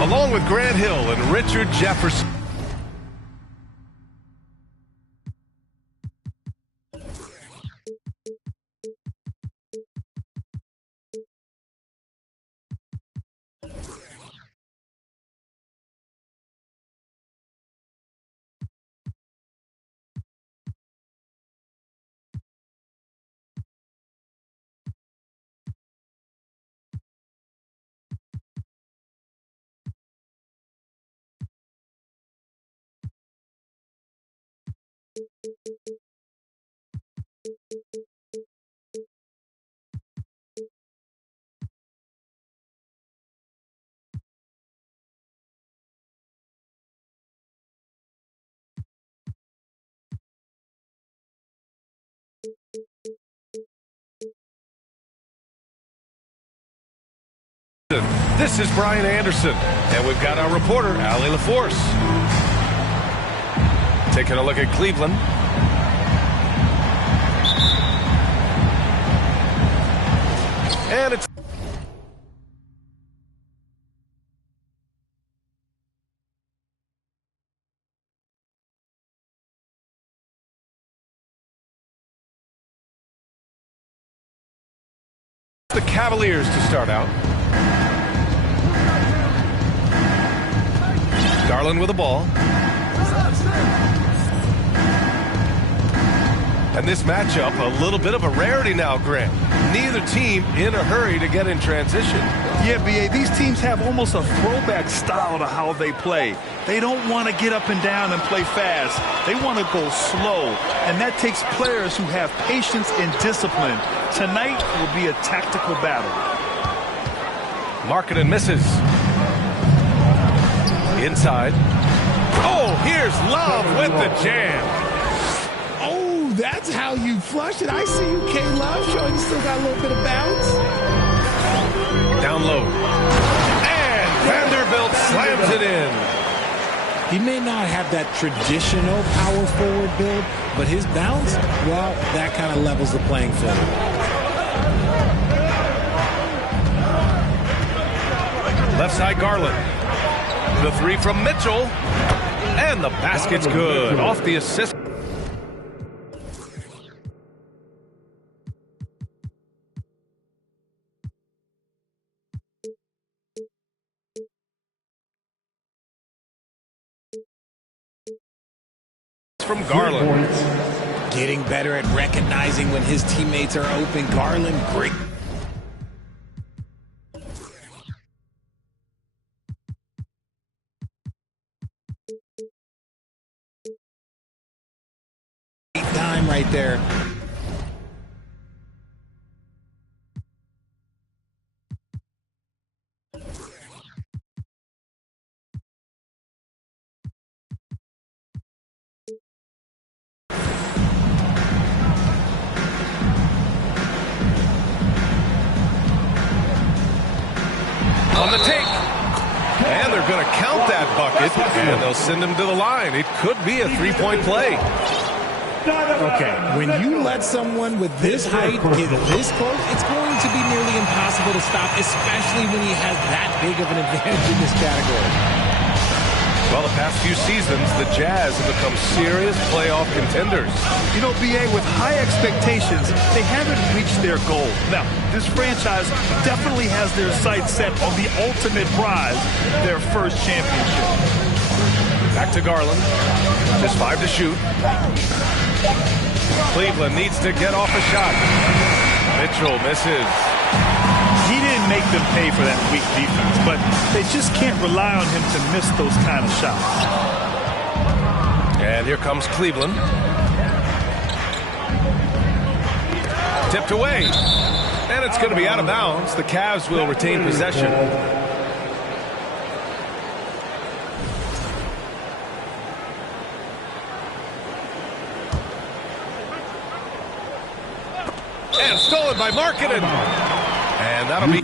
Along with Grant Hill and Richard Jefferson. This is Brian Anderson, and we've got our reporter, Allie LaForce. Taking a look at Cleveland. And it's the Cavaliers to start out. Garland with the ball. And this matchup, a little bit of a rarity now, Grant. Neither team in a hurry to get in transition. Yeah, B.A., these teams have almost a throwback style to how they play. They don't want to get up and down and play fast. They want to go slow, and that takes players who have patience and discipline. Tonight will be a tactical battle. Markkanen misses. Inside. Oh, here's Love with the jam. Oh, that's how you flush it. I see you, K-Love, showing you still got a little bit of bounce. Down low. And Vanderbilt slams it in. He may not have that traditional power forward build, but his bounce, well, that kind of levels the playing field. Left side, Garland. The three from Mitchell. And the basket's good. Off the assist. From Garland. Getting better at recognizing when his teammates are open. Garland, great. Time right there. On the take. And they're going to count that bucket, and they'll send him to the line. It could be a three-point play. Okay, when you let someone with this height get this close, it's going to be nearly impossible to stop, especially when he has that big of an advantage in this category. Well, the past few seasons, the Jazz have become serious playoff contenders. You know, B.A., with high expectations, they haven't reached their goal. Now, this franchise definitely has their sights set on the ultimate prize, their first championship. Back to Garland. Just 5 to shoot. Cleveland needs to get off a shot. Mitchell misses. make them pay for that weak defense, but they just can't rely on him to miss those kind of shots. And here comes Cleveland. Tipped away. And it's going to be out of bounds. The Cavs will retain possession. And stolen by Markkanen. And that'll be...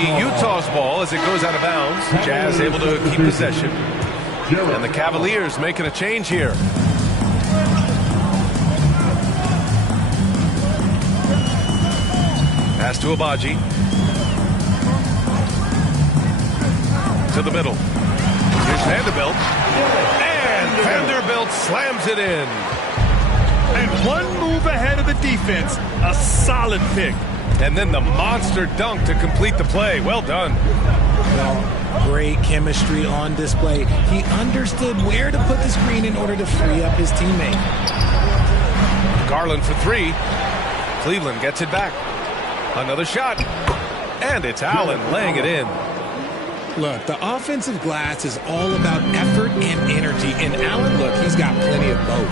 Utah's ball as it goes out of bounds. Jazz able to keep possession. And the Cavaliers making a change here. Pass to Agbaji. To the middle. Here's Vanderbilt. And Vanderbilt slams it in. And one move ahead of the defense. A solid pick. And then the monster dunk to complete the play. Well done. Well, great chemistry on display. He understood where to put the screen in order to free up his teammate. Garland for three. Cleveland gets it back. Another shot. And it's Allen laying it in. Look, the offensive glass is all about effort and energy. And Allen, look, he's got plenty of both.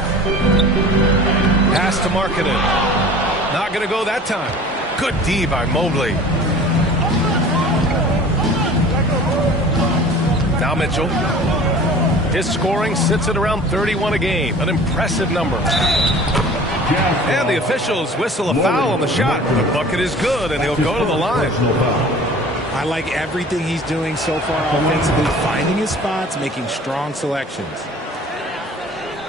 Pass to Markkanen. Not going to go that time. Good D by Mobley. Now Mitchell. His scoring sits at around 31 a game. An impressive number. And the officials whistle a foul on the shot. The bucket is good, and he'll go to the line. I like everything he's doing so far offensively, finding his spots, making strong selections.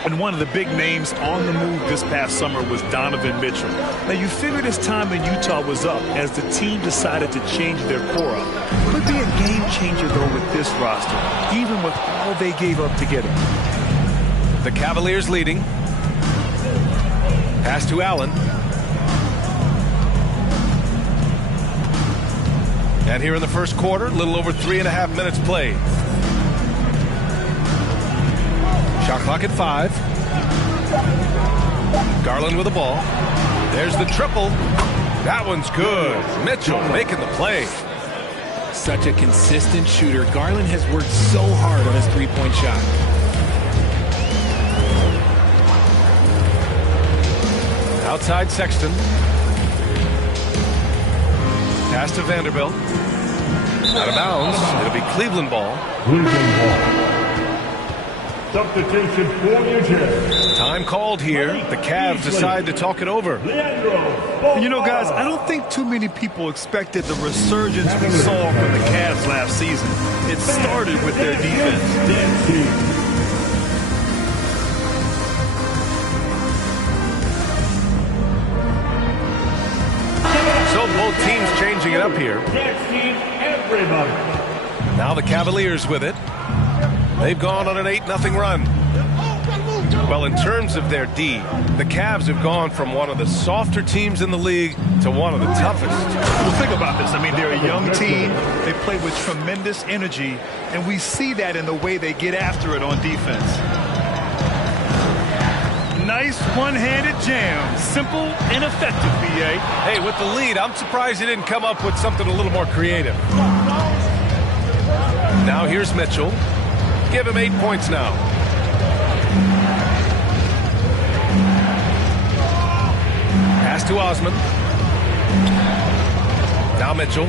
And one of the big names on the move this past summer was Donovan Mitchell. Now, you figured his time in Utah was up as the team decided to change their core up. Could be a game changer, though, with this roster, even with all they gave up to get him. The Cavaliers leading. Pass to Allen. And here in the first quarter, a little over 3.5 minutes played. Shot clock at 5. Garland with the ball. There's the triple. That one's good. Mitchell making the play. Such a consistent shooter. Garland has worked so hard on his three-point shot. Outside Sexton. Pass to Vanderbilt. Out of bounds. It'll be Cleveland ball. Substitution for New Jersey. Time called here. The Cavs decide to talk it over. You know, guys, I don't think too many people expected the resurgence we saw from the Cavs last season. It started with their defense. So both teams changing it up here. Everybody. Now the Cavaliers with it. They've gone on an 8-0 run. Well, in terms of their D, the Cavs have gone from one of the softer teams in the league to one of the toughest. Well, think about this. I mean, they're a young team. They play with tremendous energy, and we see that in the way they get after it on defense. Nice one-handed jam. Simple and effective, B.A. Hey, with the lead, I'm surprised he didn't come up with something a little more creative. Now here's Mitchell. Give him 8 points now. Pass to Osman. Now Mitchell.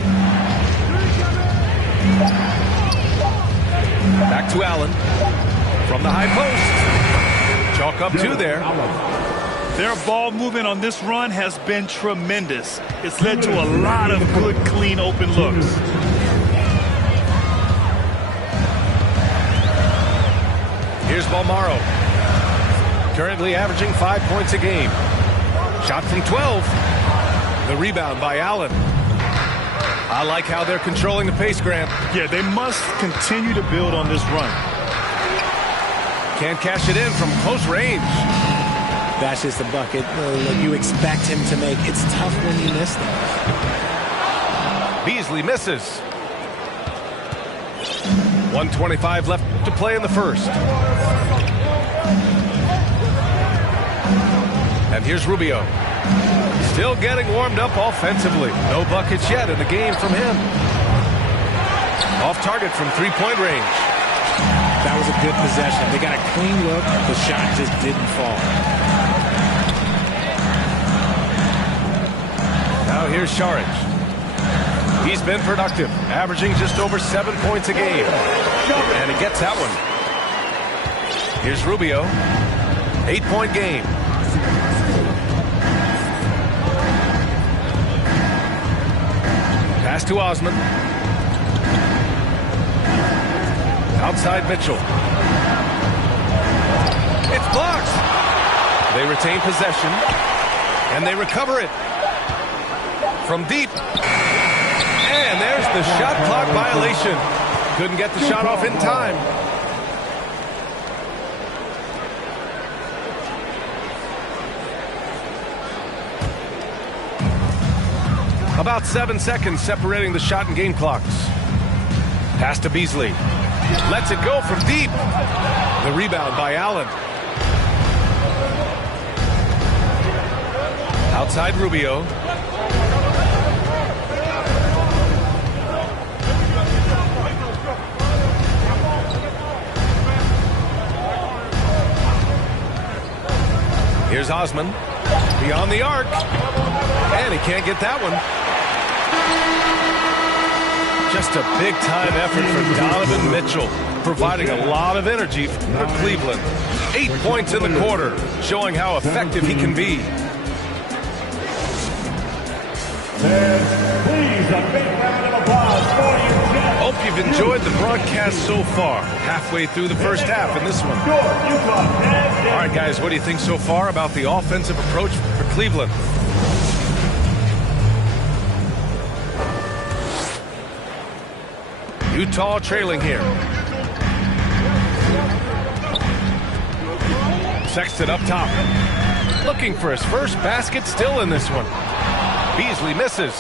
Back to Allen. From the high post. Chalk up 2 there. Their ball movement on this run has been tremendous. It's led to a lot of good, clean, open looks. Here's Bolmaro. Currently averaging 5 points a game. Shot from 12. The rebound by Allen. I like how they're controlling the pace, Grant. Yeah, they must continue to build on this run. Can't cash it in from close range. That's just a bucket you expect him to make. It's tough when you miss them. Beasley misses. 1:25 left to play in the first. And here's Rubio. Still getting warmed up offensively. No buckets yet in the game from him. Off target from three-point range. That was a good possession. They got a clean look. The shot just didn't fall. Now here's Saric. He's been productive, averaging just over 7 points a game. And he gets that one. Here's Rubio. 8-point game. Pass to Osman. Outside Mitchell. It's blocked. They retain possession. And they recover it. From deep. And there's the shot clock violation. Couldn't get the shot off in time. About 7 seconds separating the shot and game clocks. Pass to Beasley. Lets it go from deep. The rebound by Allen. Outside Rubio. Here's Osman. Beyond the arc. And he can't get that one. Just a big-time effort for Donovan Mitchell, providing a lot of energy for Cleveland. 8 points in the quarter, showing how effective he can be. Please, a big round of applause for you, Jets. Hope you've enjoyed the broadcast so far. Halfway through the first half in this one. All right, guys, what do you think so far about the offensive approach for Cleveland? Utah trailing here. Sexton up top. Looking for his first basket still in this one. Beasley misses.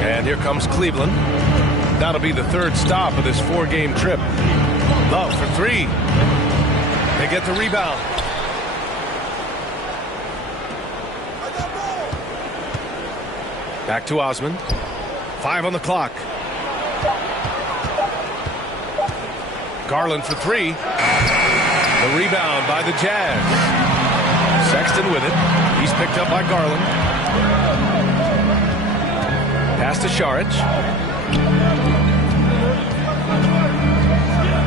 And here comes Cleveland. That'll be the third stop of this 4-game trip. Love for three. They get the rebound. Back to Osman. 5 on the clock. Garland for three. The rebound by the Jazz. Sexton with it. He's picked up by Garland. Pass to Saric.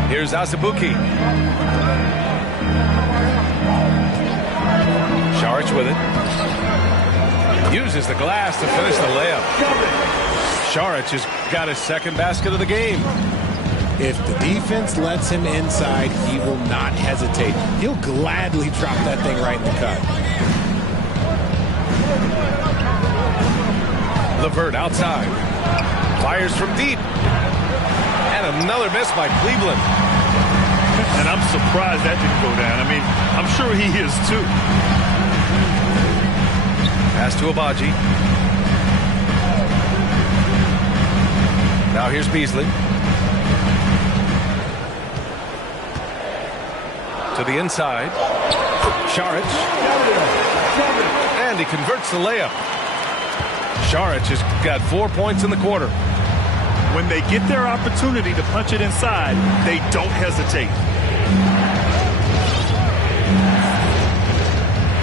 Here's Azubuike. Saric with it. Uses the glass to finish the layup. Saric has got his second basket of the game. If the defense lets him inside, he will not hesitate. He'll gladly drop that thing right in the cut. LeVert outside. Fires from deep. And another miss by Cleveland. And I'm surprised that didn't go down. I mean, I'm sure he is too. Pass to Abaji. Now here's Beasley. To the inside. Saric. And he converts the layup. Saric has got 4 points in the quarter. When they get their opportunity to punch it inside, they don't hesitate.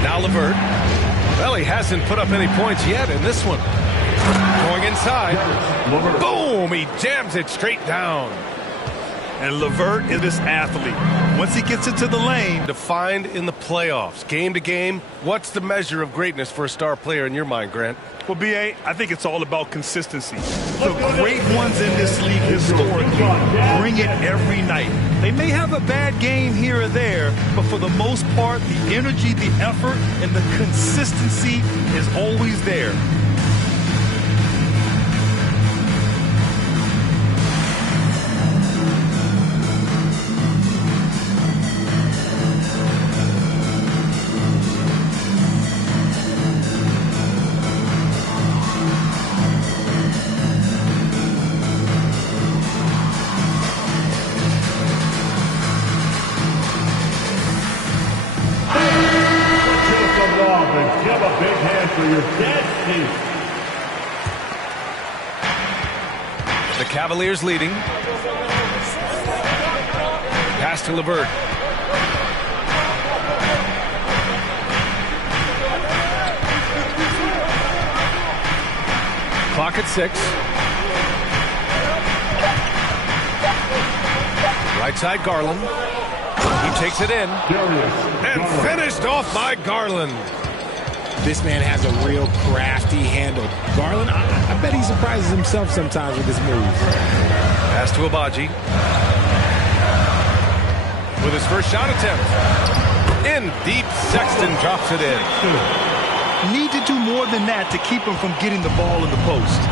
Now LeVert. Well, he hasn't put up any points yet in this one. Going inside. Boom! He jams it straight down. And LeVert is this athlete. Once he gets into the lane. Defined in the playoffs, game to game, what's the measure of greatness for a star player in your mind, Grant? Well, B.A., I think it's all about consistency. The great ones in this league historically bring it every night. They may have a bad game here or there, but for the most part, the energy, the effort, and the consistency is always there. The Cavaliers leading. Pass to LeVert. Clock at 6. Right side, Garland. He takes it in. And finished off by Garland. This man has a real crafty handle. Garland, I bet he surprises himself sometimes with his moves. Pass to Agbaji. With his first shot attempt. In deep, Sexton drops it in. Need to do more than that to keep him from getting the ball in the post.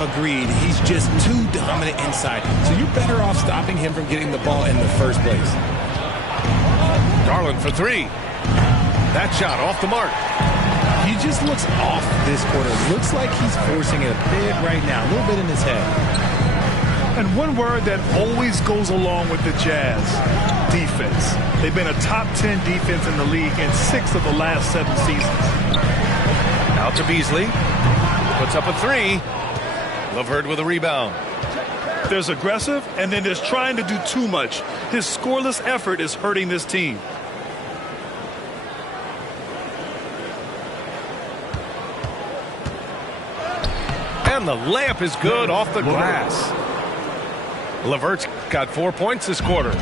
Agreed. He's just too dominant inside. So you're better off stopping him from getting the ball in the first place. Garland for 3. That shot off the mark. He just looks off this quarter. Looks like he's forcing it a bit right now. A little bit in his head. And one word that always goes along with the Jazz, defense. They've been a top 10 defense in the league in 6 of the last 7 seasons. Out to Beasley. Puts up a 3. LeVert with a rebound. There's aggressive, and then there's trying to do too much. His scoreless effort is hurting this team. And the layup is good off the glass. LeVert's got 4 points this quarter.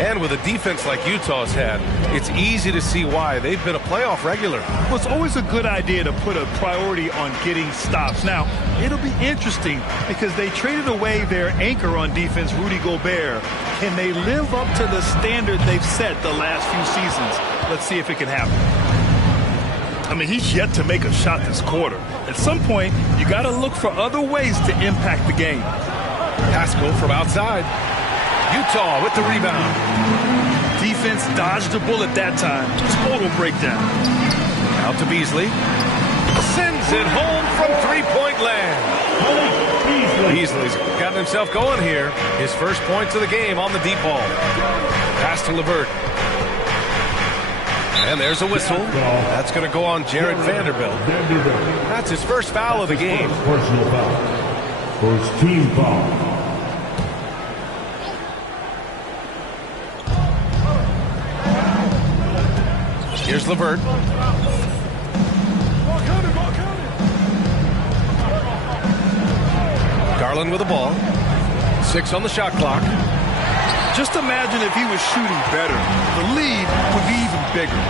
And with a defense like Utah's had, it's easy to see why they've been a playoff regular. Well, it's always a good idea to put a priority on getting stops. Now, it'll be interesting because they traded away their anchor on defense, Rudy Gobert. Can they live up to the standard they've set the last few seasons? Let's see if it can happen. I mean, he's yet to make a shot this quarter. At some point, you got to look for other ways to impact the game. Pascal from outside. Utah with the rebound. Defense dodged the bullet that time. Total breakdown. Out to Beasley. Sends it home from three-point land. Beasley's gotten himself going here. His first points of the game on the deep ball. Pass to LeVert. And there's a whistle. That's going to go on Jared Vanderbilt. That's his first foul of the game. Personal foul. First team foul. Here's LeVert. Garland with the ball. 6 on the shot clock. Just imagine if he was shooting better. The lead would be even bigger.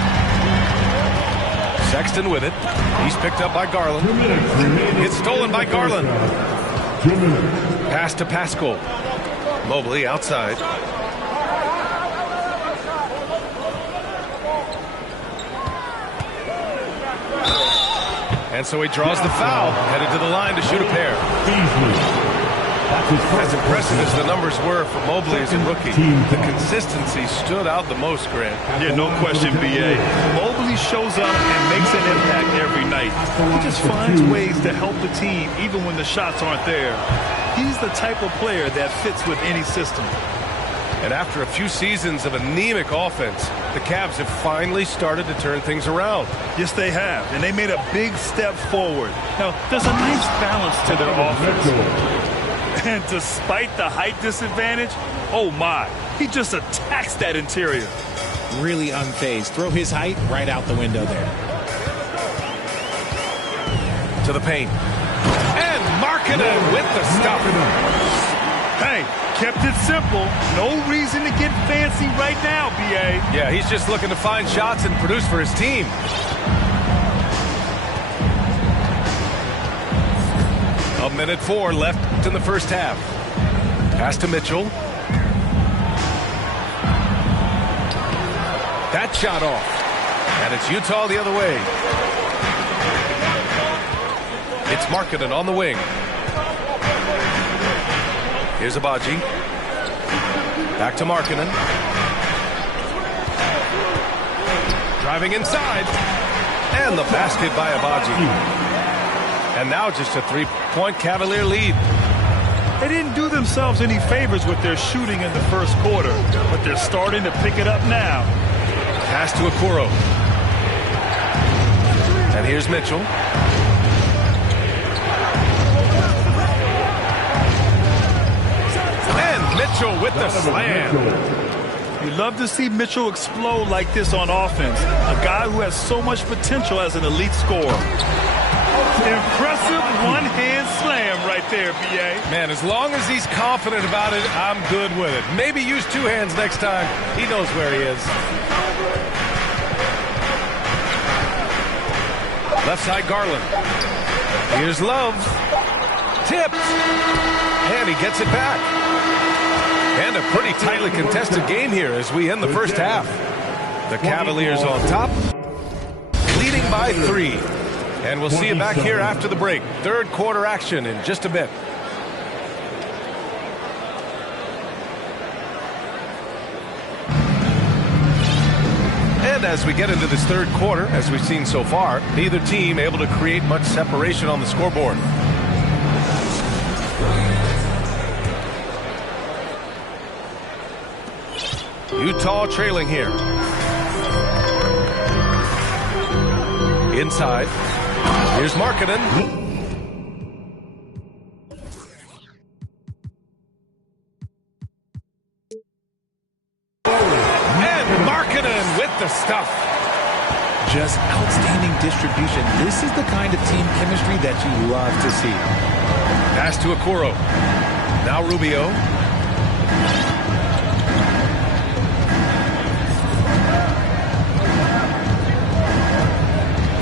Sexton with it. He's picked up by Garland. It's stolen by Garland. Pass to Pascal. Mobley outside. And so he draws the foul, headed to the line to shoot a pair. As impressive as the numbers were for Mobley as a rookie, the consistency stood out the most, Grant. Yeah, no question, B.A. Mobley shows up and makes an impact every night. He just finds ways to help the team even when the shots aren't there. He's the type of player that fits with any system. And after a few seasons of anemic offense, the Cavs have finally started to turn things around. Yes, they have, and they made a big step forward. Now, there's a nice balance to their offense. And despite the height disadvantage, oh my, he just attacks that interior. Really unfazed. Throw his height right out the window there. To the paint. And Markkanen with the stop. Hey, kept it simple. No reason to get fancy right now, B.A. Yeah, he's just looking to find shots and produce for his team. A minute 4 left in the first half. Pass to Mitchell. That shot off. And it's Utah the other way. It's Markkanen on the wing. Here's Agbaji. Back to Markkanen. Driving inside. And the basket by Agbaji. And now just a 3-point Cavalier lead. They didn't do themselves any favors with their shooting in the first quarter, but they're starting to pick it up now. Pass to Okoro. And here's Mitchell. And Mitchell with the slam. You love to see Mitchell explode like this on offense. A guy who has so much potential as an elite scorer. Impressive one-hand slam right there, B.A. Man, as long as he's confident about it, I'm good with it. Maybe use two hands next time. He knows where he is. Left side, Garland. Here's Love. Tipped. And he gets it back. And a pretty tightly contested game here as we end the first half. The Cavaliers on top, leading by 3. And we'll see you back here after the break. Third quarter action in just a bit. And as we get into this third quarter, as we've seen so far, neither team able to create much separation on the scoreboard. Utah trailing here. Inside. Here's Markkanen. And Markkanen with the stuff. Just outstanding distribution. This is the kind of team chemistry that you love to see. Pass to Okoro. Now Rubio.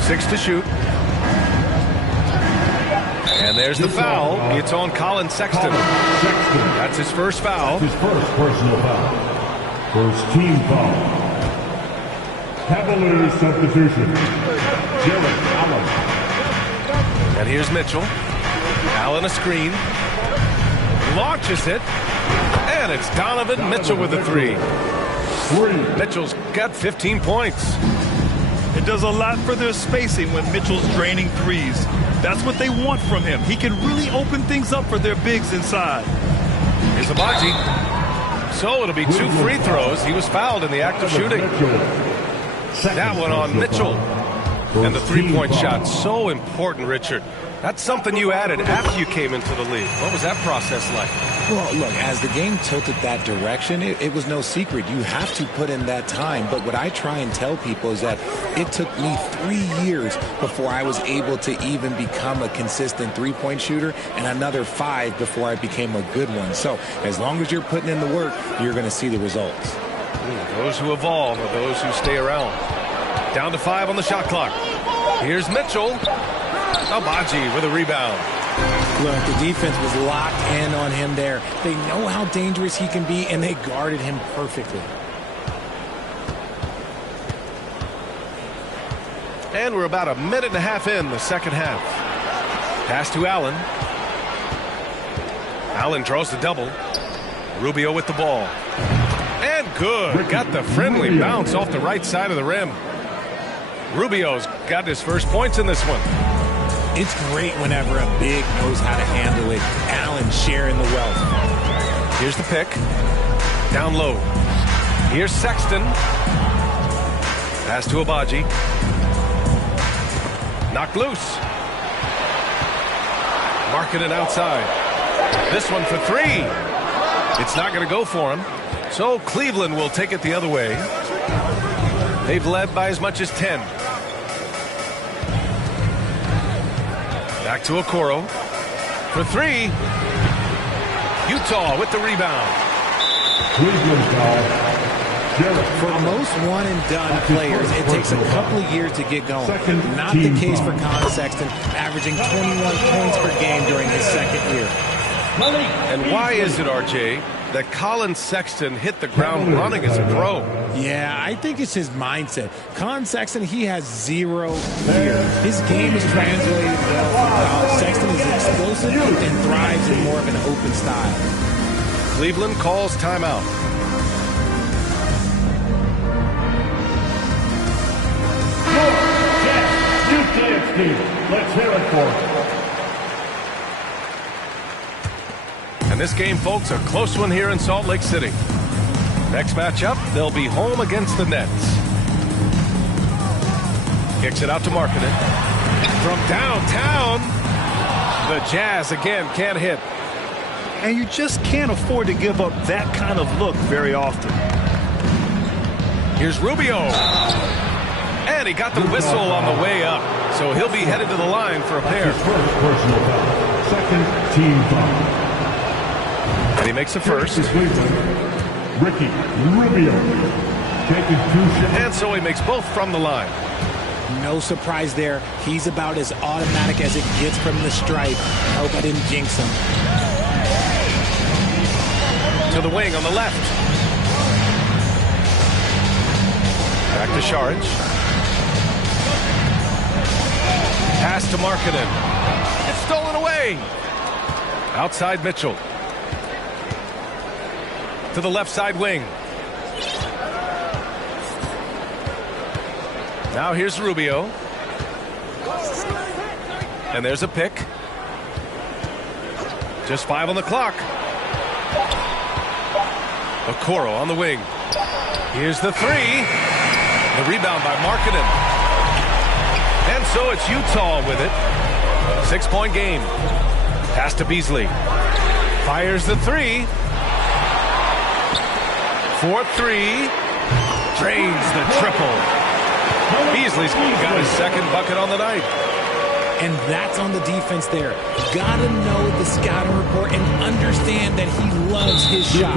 Six to shoot. And there's the foul. It's on Colin Sexton. That's his first foul. His first personal foul. First team foul. Cavaliers substitution. Jarrett Allen. And here's Mitchell. Allen a screen. Launches it. And it's Donovan Mitchell with the 3. Mitchell's got 15 points. It does a lot for their spacing when Mitchell's draining threes. That's what they want from him. He can really open things up for their bigs inside. Here's Abaji. So it'll be 2 free throws. He was fouled in the act of shooting. That one on Mitchell. And the three-point shot, so important, Richard. That's something you added after you came into the league. What was that process like? Well, look, as the game tilted that direction, it was no secret. You have to put in that time. But what I try and tell people is that it took me 3 years before I was able to even become a consistent three-point shooter, and another 5 before I became a good one. So as long as you're putting in the work, you're going to see the results. Those who evolve are those who stay around. Down to 5 on the shot clock. Here's Mitchell. Abaji with a rebound. Look, the defense was locked in on him there. They know how dangerous he can be, and they guarded him perfectly. And we're about a minute and a half in the second half. Pass to Allen. Allen draws the double. Rubio with the ball. And good. Got the friendly bounce off the right side of the rim. Rubio's got his first points in this one. It's great whenever a big knows how to handle it. Allen sharing the wealth. Here's the pick. Down low. Here's Sexton. Pass to Abaji. Knocked loose. Markkanen outside. This one for 3. It's not going to go for him. So Cleveland will take it the other way. They've led by as much as 10. Back to Okoro. For 3. Utah with the rebound. Cleveland foul. For most one-and-done players, it takes a couple of years to get going. Not the case for Colin Sexton, averaging 21 points per game during his second year. And why is it, RJ, that Colin Sexton hit the ground running as a pro? Yeah, I think it's his mindset. Colin Sexton, he has 0 fear. His game is translated well. Sexton is explosive and thrives in more of an open style. Cleveland calls timeout. Let's hear it for it. And this game, folks, a close one here in Salt Lake City. Next matchup, they'll be home against the Nets. Kicks it out to Markkanen. From downtown, the Jazz again can't hit. And you just can't afford to give up that kind of look very often. Here's Rubio. And he got the whistle on the way up. So he'll be headed to the line for a pair. First personal foul. Second team foul. And he makes the first. Ricky Rubio. Taking 2 shots. And so he makes both from the line. No surprise there. He's about as automatic as it gets from the stripe. Hope I didn't jinx him. To the wing on the left. Back to Saric. Pass to Markkanen. It's stolen away. Outside Mitchell. To the left side wing. Now here's Rubio. And there's a pick. Just 5 on the clock. Okoro on the wing. Here's the 3. The rebound by Markkanen. And so it's Utah with it. 6-point game. Pass to Beasley. Fires the 3. 4-3. Drains the triple. Beasley's got his second bucket on the night. And that's on the defense there. Gotta know the scouting report and understand that he loves his shot.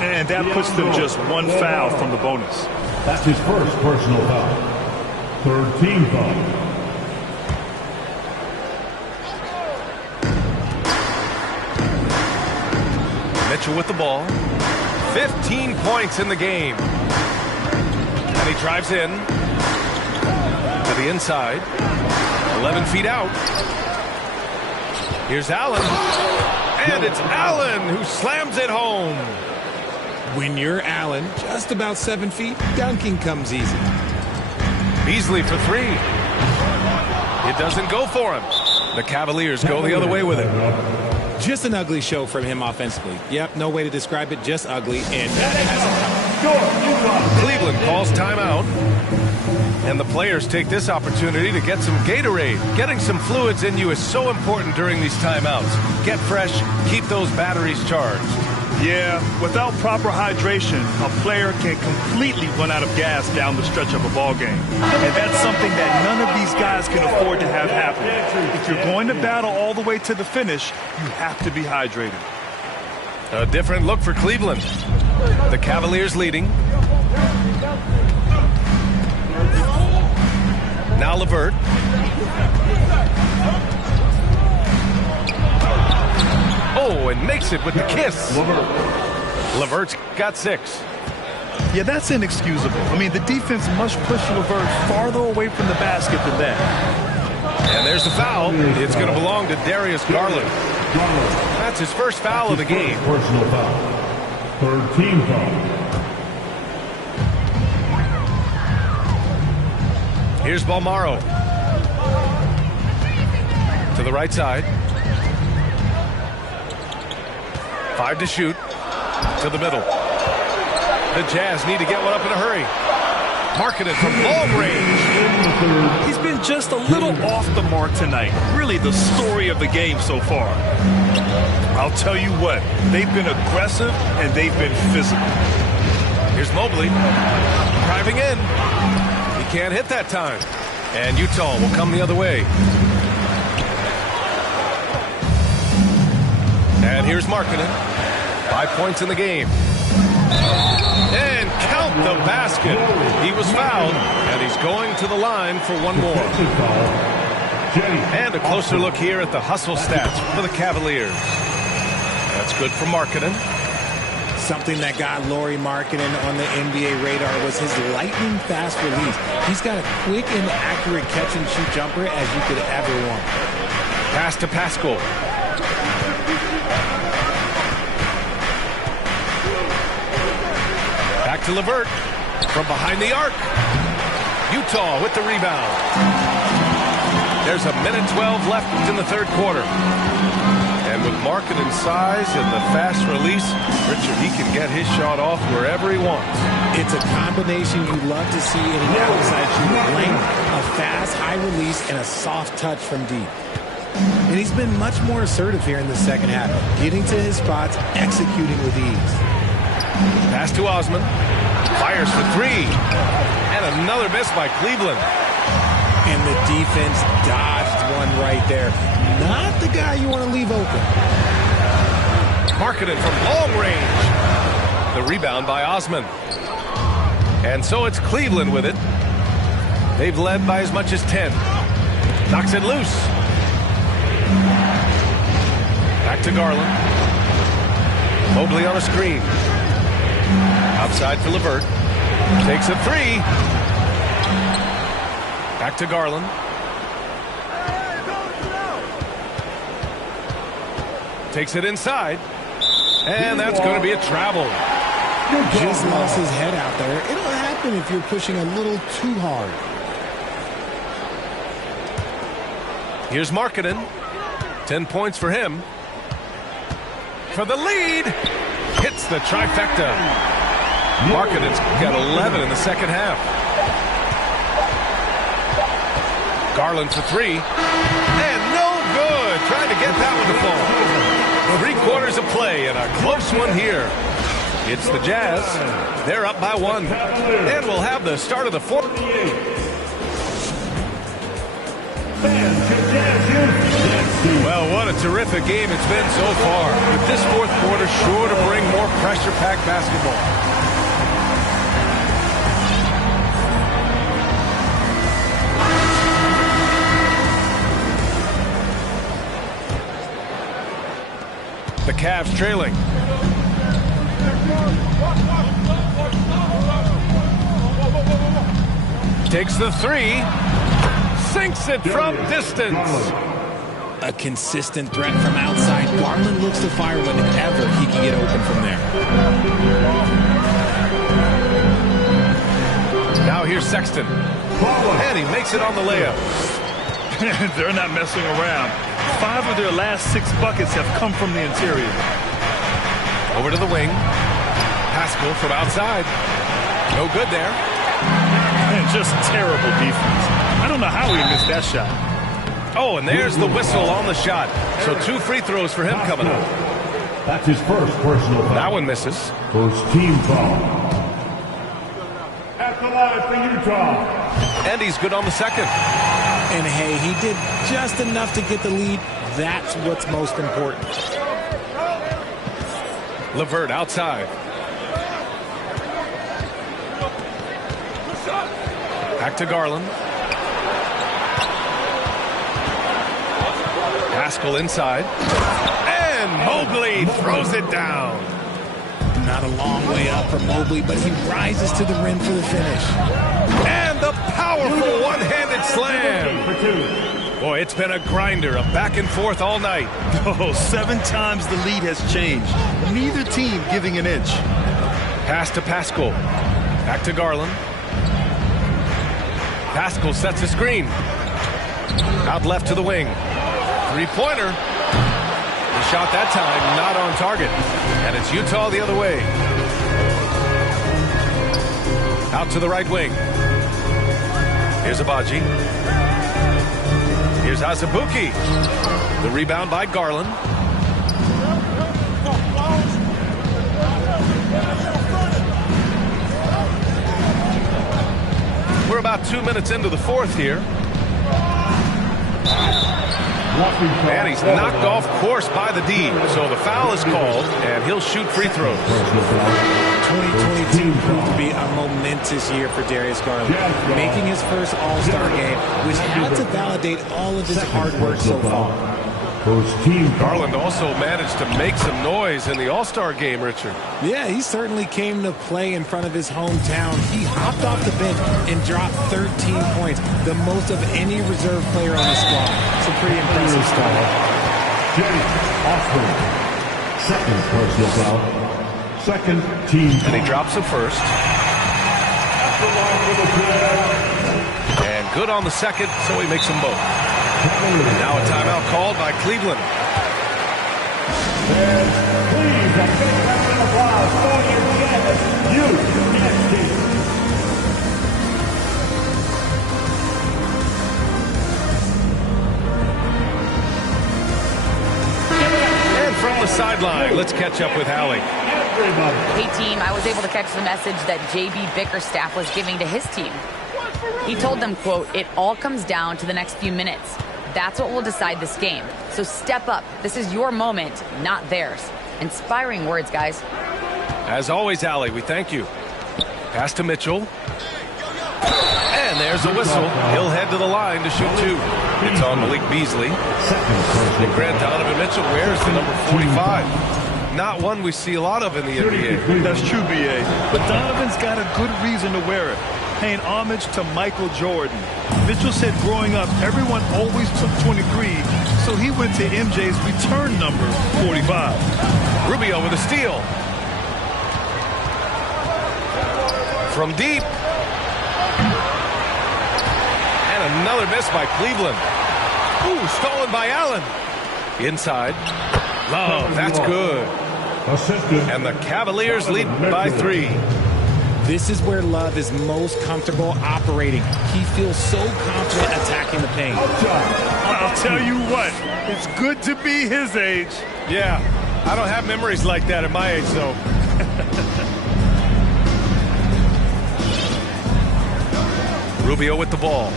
And that puts them just 1 foul from the bonus. That's his first personal foul. Third team foul. Mitchell with the ball. 15 points in the game. And he drives in to the inside. 11 feet out. Here's Allen. And it's Allen who slams it home. When you're Allen, just about 7 feet, dunking comes easy. Beasley for 3. It doesn't go for him. The Cavaliers go the other way with it. Just an ugly show from him offensively. Yep, no way to describe it, just ugly, and that hasn't helped. Cleveland calls timeout. And the players take this opportunity to get some Gatorade. Getting some fluids in you is so important during these timeouts. Get fresh, keep those batteries charged. Yeah, without proper hydration, a player can completely run out of gas down the stretch of a ball game. And that's something that none of these guys can afford to have happen. If you're going to battle all the way to the finish, you have to be hydrated. A different look for Cleveland. The Cavaliers leading. Now LeVert. Oh, and makes it with the kiss. LeVert's got 6. Yeah, that's inexcusable. I mean, the defense must push LeVert farther away from the basket than that. And there's the foul. It's going to belong to Darius Garland. That's his first foul of the game. Personal foul. Third team foul. Here's Balmaro. To the right side. 5 to shoot. To the middle. The Jazz need to get one up in a hurry. Markkanen from long range. He's been just a little off the mark tonight. Really the story of the game so far. I'll tell you what, they've been aggressive and they've been physical. Here's Mobley. Driving in. He can't hit that time. And Utah will come the other way. And here's Markkanen. 5 points in the game. And count the basket. He was fouled, and he's going to the line for one more. And a closer look here at the hustle stats for the Cavaliers. That's good for Markkanen. Something that got Lauri Markkanen on the NBA radar was his lightning fast release. He's got a quick and accurate catch and shoot jumper as you could ever want. Pass to Pascal. Back to LeVert from behind the arc. Utah with the rebound. There's a minute 12 left in the third quarter. And with Markkanen's size and the fast release, Richard, he can get his shot off wherever he wants. It's a combination you love to see in an outside shooter. Length, a fast, high release, and a soft touch from deep. And he's been much more assertive here in the second half, getting to his spots, executing with ease. Pass to Osman. Fires for three. And another miss by Cleveland. And the defense dodged one right there. Not the guy you want to leave open. Markkanen from long range. The rebound by Osman. And so it's Cleveland with it. They've led by as much as 10. Knocks it loose. Back to Garland. Mobley on a screen. Outside to LeVert. Takes a three. Back to Garland. Takes it inside. And that's going to be a travel. Just lost his head out there. It'll happen if you're pushing a little too hard. Here's Markkanen. 10 points for him. For the lead. Hits the trifecta. Markkanen's got 11 in the second half. Garland for three. And no good. Trying to get that one to fall. 3/4 of play and a close one here. It's the Jazz. They're up by one. And we'll have the start of the fourth. Well, what a terrific game it's been so far. But this fourth quarter sure to bring more pressure-packed basketball. The Cavs trailing. Takes the three. Sinks it from distance. A consistent threat from outside. Garland looks to fire whenever he can get open from there. Now here's Sexton. And he makes it on the layup. They're not messing around. 5 of their last 6 buckets have come from the interior. Over to the wing. Pascal from outside. No good there. And just terrible defense. I don't know how he missed that shot. Oh, and there's the whistle on the shot. So 2 free throws for him coming up. That's his first personal foul. That one misses. First team foul. At the line for Utah. And he's good on the second. And hey, he did just enough to get the lead. That's what's most important. LeVert outside. Back to Garland. Pascal inside. And Mobley throws it down. Not a long way up for Mobley, but he rises to the rim for the finish. And the powerful one-handed slam. Boy, it's been a grinder, a back and forth all night. Oh, 7 times the lead has changed. Neither team giving an inch. Pass to Pascal. Back to Garland. Pascal sets a screen. Out left to the wing. Three-pointer. The shot that time not on target. And it's Utah the other way. Out to the right wing. Here's Abaji. Here's Azubuike. The rebound by Garland. We're about 2 minutes into the fourth here. And he's knocked off course by the D. So the foul is called, and he'll shoot free throws. 2022 proved to be a momentous year for Darius Garland, making his first All-Star game, which had to validate all of his hard work so far. First team Garland also managed to make some noise in the All-Star game, Richard. Yeah, he certainly came to play in front of his hometown. He hopped off the bench and dropped 13 points, the most of any reserve player on the squad. It's a pretty impressive stuff. James Austin. Second personal foul. Second team foul. And he drops it first. And good on the second, so he makes them both. And now a timeout called by Cleveland. And please, a big round of applause for your Jazz Youth Team. And from the sideline, let's catch up with Allie. Hey, team, I was able to catch the message that J.B. Bickerstaff was giving to his team. He told them, quote, "It all comes down to the next few minutes. That's what will decide this game. So step up. This is your moment, not theirs." Inspiring words, guys. As always, Allie, we thank you. Pass to Mitchell. And there's a whistle. He'll head to the line to shoot two. It's on Malik Beasley. And Grant Donovan Mitchell wears the number 45. Not one we see a lot of in the NBA. That's true, B.A. But Donovan's got a good reason to wear it, paying homage to Michael Jordan. Mitchell said growing up, everyone always took 23, so he went to MJ's return number, 45. Rubio with a steal. From deep. And another miss by Cleveland. Ooh, stolen by Allen. Inside. Love, that's good. And the Cavaliers lead by 3. This is where Love is most comfortable operating. He feels so confident attacking the paint. I'll tell you what, it's good to be his age. Yeah, I don't have memories like that at my age, though. Rubio with the ball.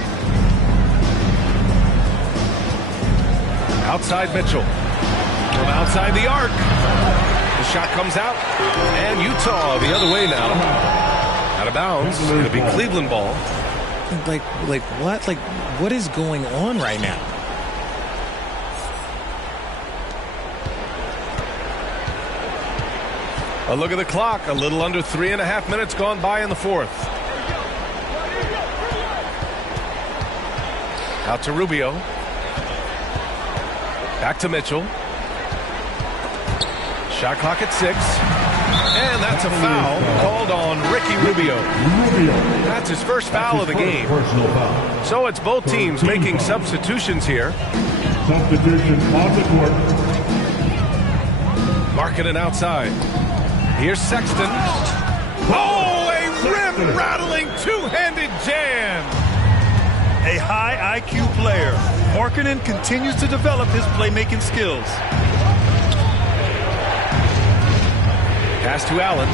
Outside Mitchell. From outside the arc. The shot comes out. And Utah the other way now. Out of bounds. It'll be Cleveland ball. Like what? Like, what is going on right now? A look at the clock. A little under 3.5 minutes gone by in the fourth. Out to Rubio. Back to Mitchell. Shot clock at 6. And that's a foul called on Ricky Rubio. That's his first foul of the game. So it's both teams making substitutions here. Substitution on the court. Markkanen outside. Here's Sexton. Oh, a rim-rattling two-handed jam. A high IQ player. Markkanen continues to develop his playmaking skills. Pass to Allen.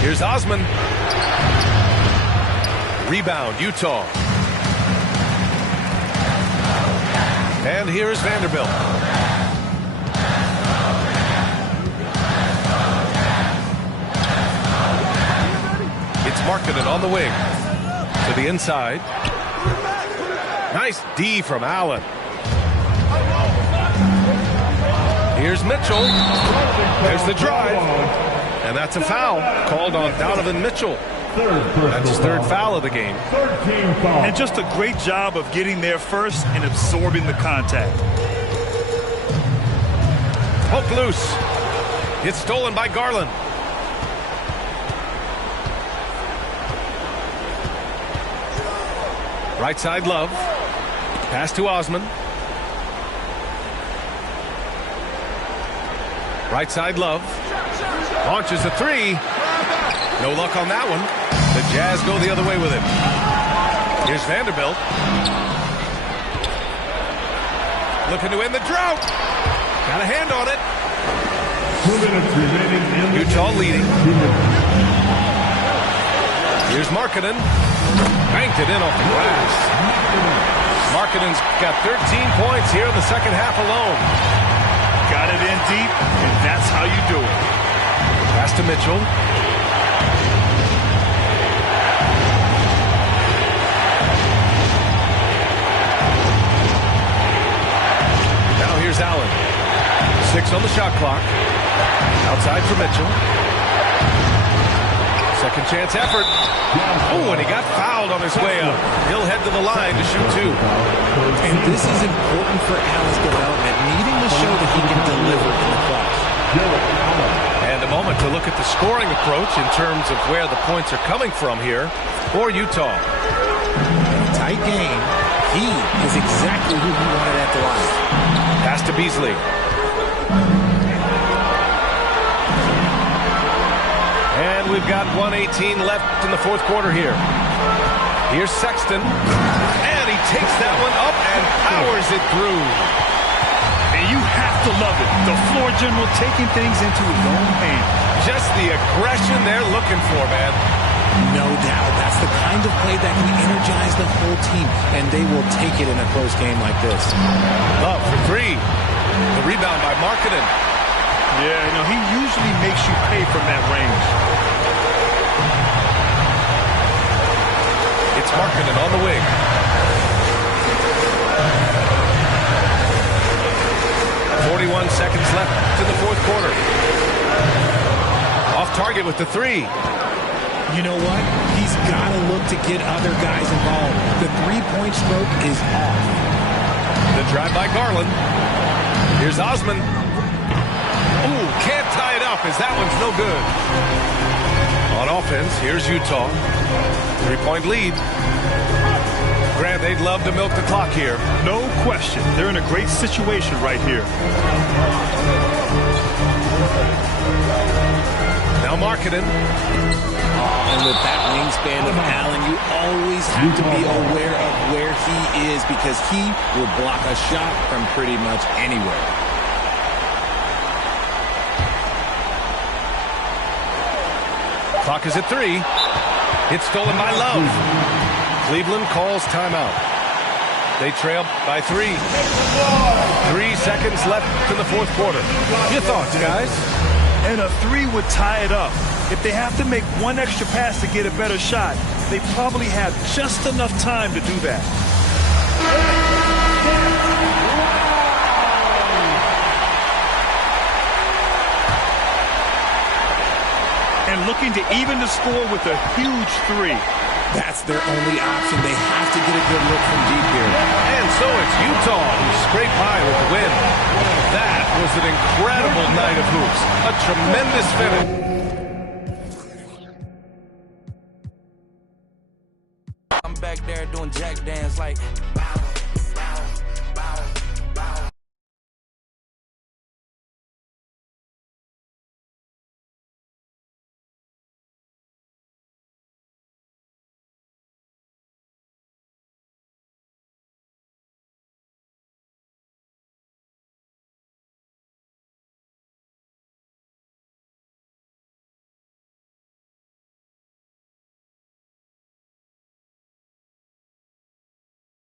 Here's Osman. Rebound, Utah. And here's Vanderbilt. It's Markkanen on the wing. To the inside. Nice D from Allen. Here's Mitchell. There's the drive. And that's a foul called on Donovan Mitchell. That's his third foul of the game. And just a great job of getting there first and absorbing the contact. Poke loose. It's stolen by Garland. Right side, Love. Pass to Osman. Right side, Love. Launches a three. No luck on that one. The Jazz go the other way with it. Here's Vanderbilt. Looking to end the drought. Got a hand on it. 2 minutes remaining in the Utah leading. Here's Markkanen. Banked it in off the glass. Markkanen's got 13 points here in the second half alone. Got it in deep, and that's how you do it. Pass to Mitchell. Now here's Allen. 6 on the shot clock. Outside for Mitchell. Second chance effort. Oh, and he got fouled on his way up. He'll head to the line to shoot 2. And this is important for Allen's development, needing to show that he can deliver in the clutch. And a moment to look at the scoring approach in terms of where the points are coming from here for Utah. Tight game. He is exactly who he wanted at the line. Pass to Beasley. And we've got 1:18 left in the fourth quarter here. Here's Sexton. And he takes that one up and powers it through. And you have to love it. The floor general taking things into his own hands. Just the aggression they're looking for, man. No doubt. That's the kind of play that can energize the whole team, and they will take it in a close game like this. Love for three. The rebound by Markkanen. Yeah, you know, he usually makes you pay from that range. It's Markkanen on the wing. .41 seconds left in the fourth quarter. Off target with the three. You know what? He's got to look to get other guys involved. The three-point stroke is off. The drive by Garland. Here's Osman. Ooh, can't tie it up as that one's no good. On offense, here's Utah. 3-point lead. Grant, they'd love to milk the clock here. No question. They're in a great situation right here. Now Markkanen. And with that wingspan of Allen, you always have to be aware of where he is because he will block a shot from pretty much anywhere. Clock is at 3. It's stolen by Love. Cleveland calls timeout. They trail by 3. 3 seconds left in the fourth quarter. Your thoughts, guys? And a three would tie it up. If they have to make one extra pass to get a better shot, they probably have just enough time to do that. And looking to even the score with a huge three. That's their only option. They have to get a good look from deep here. And so it's Utah who scrape by with the win. That was an incredible night of hoops. A tremendous finish. I'm back there doing jack dance like